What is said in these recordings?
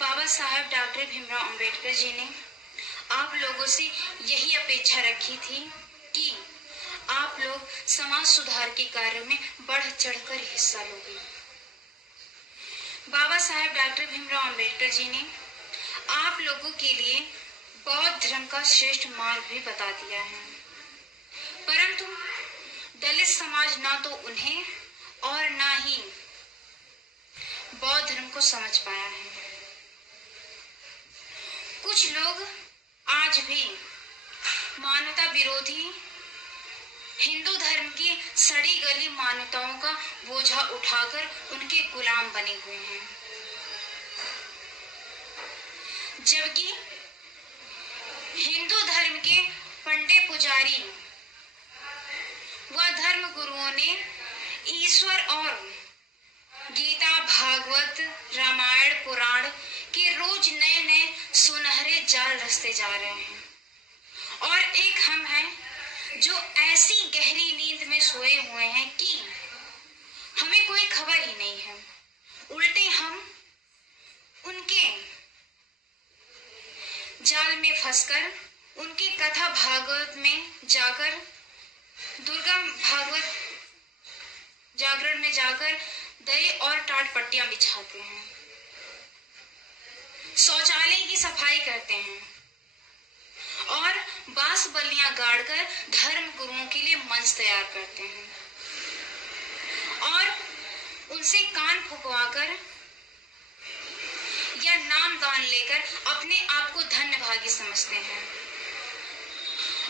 बाबा साहब डॉक्टर भीमराव अंबेडकर जी ने आप लोगों से यही अपेक्षा रखी थी कि आप लोग समाज सुधार के कार्य में बढ़ चढ़कर हिस्सा लोगे। बाबा साहब डॉक्टर भीमराव अंबेडकर जी ने आप लोगों के लिए बौद्ध धर्म का श्रेष्ठ मार्ग भी बता दिया है, परंतु दलित समाज ना तो उन्हें और ना ही बौद्ध धर्म को समझ पाया है। कुछ लोग आज भी मानवता विरोधी हिंदू धर्म की सड़ी गली मान्यताओं का बोझा उठाकर उनके गुलाम बने हुए हैं, जबकि हिंदू धर्म के पंडित पुजारी व धर्म गुरुओं ने ईश्वर और गीता, भागवत, रामायण, पुराण के रोज नए नए सुनहरे जाल रचते जा रहे हैं, और एक हम हैं जो ऐसी गहरी नींद में सोए हुए हैं कि हमें कोई खबर ही नहीं है। उल्टे हम उनके जाल में फंसकर उनकी कथा भागवत में जाकर दुर्गा भागवत जागरण में जाकर दही और टाट पट्टियां बिछाते हैं, शौचालय की सफाई करते हैं और बांस बल्लियां गाड़कर धर्म गुरुओं के लिए मंच तैयार करते हैं और उनसे कान फुकवाकर या नाम दान लेकर अपने आप को धन्य भागी समझते हैं।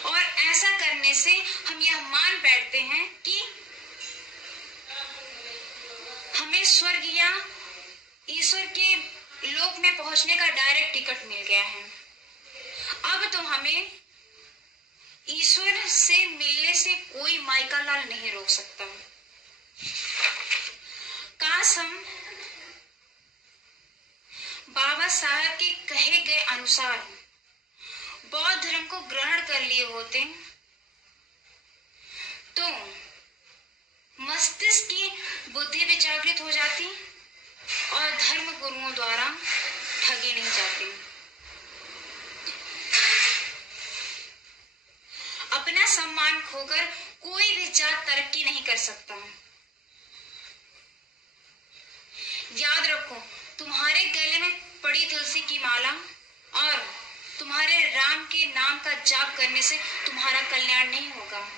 और ऐसा करने से हम यह मान बैठते हैं कि हमें स्वर्ग या ईश्वर के लोक में पहुंचने का डायरेक्ट टिकट मिल गया है। अब तो हमें ईश्वर से मिलने से कोई माइका लाल नहीं रोक सकता। काश हम बाबा साहब के कहे गए अनुसार बौद्ध धर्म को ग्रहण कर लिए होते तो मस्तिष्क की बुद्धि भी जागृत हो जाती और धर्म गुरुओं द्वारा ठगे नहीं जाते। अपना सम्मान खोकर कोई भी जात तरक्की नहीं कर सकता। याद रखो, तुम्हारे गले में पड़ी तुलसी की माला और तुम्हारे राम के नाम का जाप करने से तुम्हारा कल्याण नहीं होगा।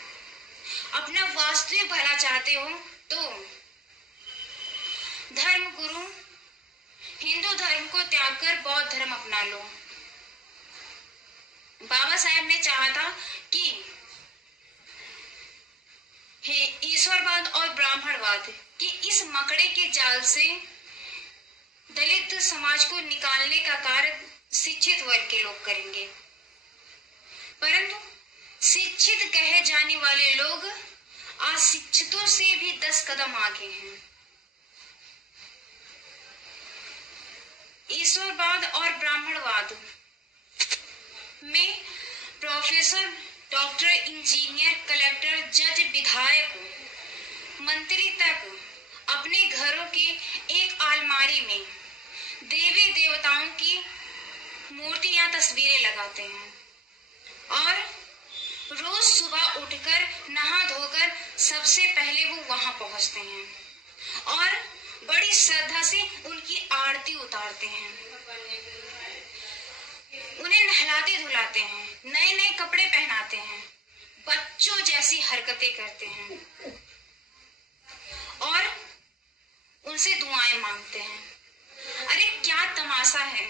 अपना वास्तविक भला चाहते हो तो धर्म गुरु हिंदू धर्म को त्याग कर बौद्ध धर्म अपना लो। बाबा साहब ने चाहा था कि ईश्वरवाद और ब्राह्मणवाद के इस मकड़े के जाल से दलित समाज को निकालने का कार्य शिक्षित वर्ग के लोग करेंगे, परंतु शिक्षित कहे जाने वाले लोग अशिक्षितों से भी 10 कदम आगे हैं। ईश्वरवाद और ब्राह्मणवाद में प्रोफेसर, डॉक्टर, इंजीनियर, कलेक्टर, जज, विधायक, मंत्री तक अपने घरों के एक अलमारी में देवी देवताओं की मूर्ति या तस्वीरें लगाते हैं और रोज सुबह उठकर नहा धोकर सबसे पहले वो वहां पहुंचते हैं और बड़ी श्रद्धा से उनकी आरती उतारते हैं, उन्हें नहलाते धुलाते हैं, नए नए कपड़े पहनाते हैं, बच्चों जैसी हरकतें करते हैं और उनसे दुआएं मांगते हैं। अरे क्या तमाशा है!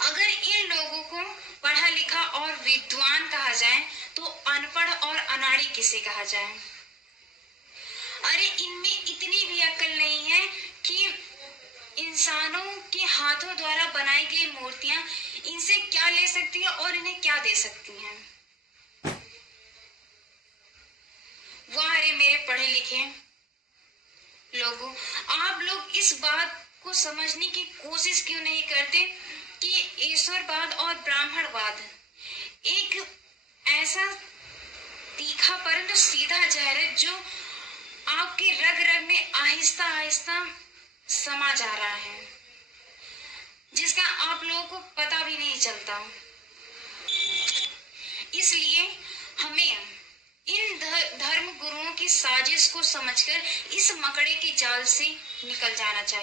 अगर इन लोगों को पढ़ा लिखा और विद्वान कहा जाए तो अनपढ़ और अनाड़ी किसे कहा जाए? अरे इनमें इतनी भी अक्ल नहीं है कि इंसानों के हाथों द्वारा बनाई गई मूर्तियां इनसे क्या ले सकती है और इन्हें क्या दे सकती हैं। वाह रे मेरे पढ़े लिखे लोगों, आप लोग इस बात को समझने की कोशिश क्यों नहीं करते कि ईश्वरवाद और ब्राह्मणवाद एक ऐसा तीखा परंतु सीधा जहर है जो आपके रग रग में आहिस्ता आहिस्ता समा जा रहा है। चलता। इसलिए हमें इन धर्म गुरुओं की साजिश को समझकर इस मकड़े के जाल से निकल जाना चाहिए।